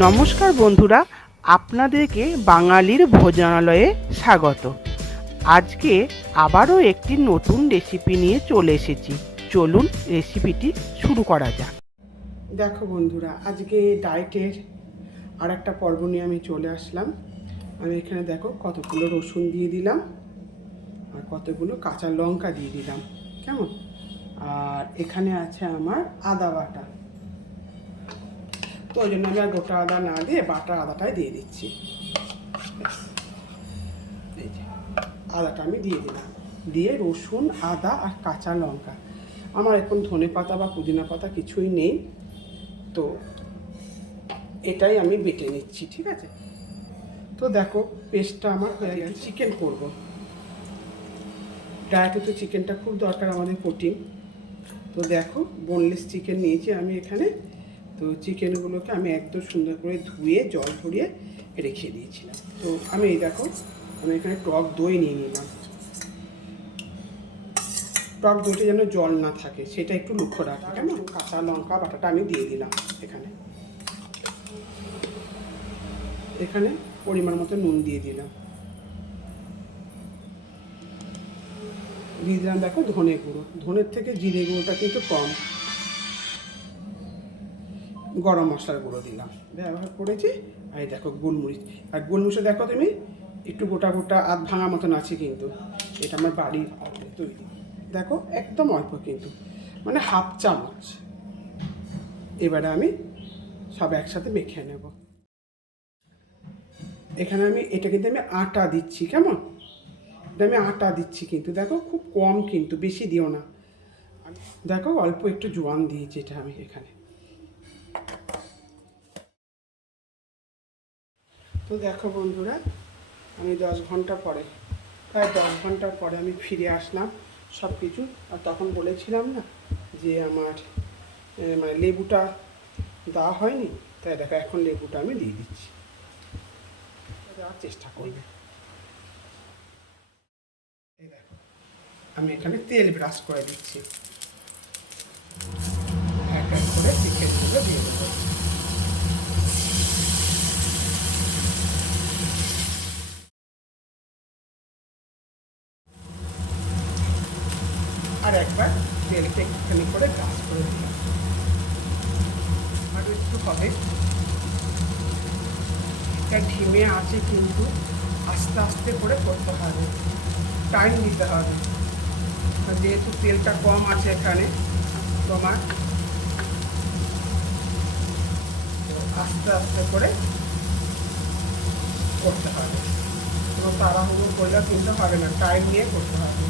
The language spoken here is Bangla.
নমস্কার বন্ধুরা, আপনাদেরকে বাঙালির ভোজনালয়ে স্বাগত। আজকে আবারও একটি নতুন রেসিপি নিয়ে চলে এসেছি। চলুন রেসিপিটি শুরু করা যাক। দেখো বন্ধুরা, আজকে ডায়েটের আর একটা পর্ব নিয়ে আমি চলে আসলাম। আমি এখানে দেখো কতগুলো রসুন দিয়ে দিলাম আর কতগুলো কাঁচা লঙ্কা দিয়ে দিলাম। কেমন? আর এখানে আছে আমার আদা বাটা। তো ওই জন্য আমি আর গোটা আদা না দিয়ে বাটা আদাটাই দিয়ে দিচ্ছি। আদাটা আমি দিয়ে দিলাম। দিয়ে রসুন, আদা আর কাঁচা লঙ্কা। আমার এখন ধনে পাতা বা পুদিনা পাতা কিছুই নেই, তো এটাই আমি বেটে নিচ্ছি, ঠিক আছে? তো দেখো, পেস্টটা আমার হয়ে গেছে। চিকেন করব। ডায়েটে তো চিকেনটা খুব দরকার আমাদের প্রোটিন। তো দেখো বোনলেস চিকেন নিয়েছি আমি এখানে। তো চিকেনগুলোকে আমি একদম সুন্দর করে ধুয়ে, জল ঝরিয়ে রেখে দিয়েছিলাম। তো আমি এই দেখো, আমি এখানে টক দই নিয়ে নিলাম। টক দইটা যেন জল না থাকে, সেটা একটু লক্ষ্য রাখা কেমন? কাঁচা লঙ্কা বাটাটা আমি দিয়ে দিলাম এখানে। এখানে পরিমাণ মতো নুন দিয়ে দিলাম। দিয়ে দিলাম দেখো ধনে গুঁড়ো। ধনের থেকে জিরে গুঁড়োটা কিন্তু কম। গরম মশলার গুঁড়ো দিলাম। ব্যবহার করেছি, আর দেখো গোলমরিচ। আর গোলমরিচে দেখো তুমি, একটু গোটা গোটা আধ ভাঙা মতন আছে কিন্তু। এটা আমার বাড়ির তৈরি। দেখো একদম অল্প কিন্তু। মানে হাফ চামচ। এবারে আমি সব একসাথে মেখে নেব। এখানে আমি, এটা কিন্তু আমি আটা দিচ্ছি, কেমন? এটা আমি আটা দিচ্ছি কিন্তু। দেখো খুব কম কিন্তু, বেশি দিও না। দেখো অল্প একটু জোয়ান দিয়েছি এটা আমি এখানে। তো দেখো বন্ধুরা, আমি দশ ঘণ্টা পরে, প্রায় দশ ঘণ্টার পরে আমি ফিরে আসলাম সব কিছু আর তখন বলেছিলাম না যে আমার মানে লেবুটা দেওয়া হয়নি, তাই দেখো এখন লেবুটা আমি দিয়ে দিচ্ছি। দেওয়ার চেষ্টা করবে। আমি এখানে তেল ব্রাশ করে দিচ্ছি। এক এক করে দিয়ে দেবো। আর একবার তেলটা একটুখানি করে গ্রাস করে দিলাম। আর একটু হবে। এটা ঢিমে আছে কিন্তু আস্তে আস্তে করে করতে হবে। টাইম দিতে হবে। যেহেতু তেলটা কম আছে এখানে, তোমার আস্তে আস্তে করে করতে হবে। কোনো তাড়াহুড়ো করলে কিন্তু হবে না। টাইম নিয়ে করতে হবে।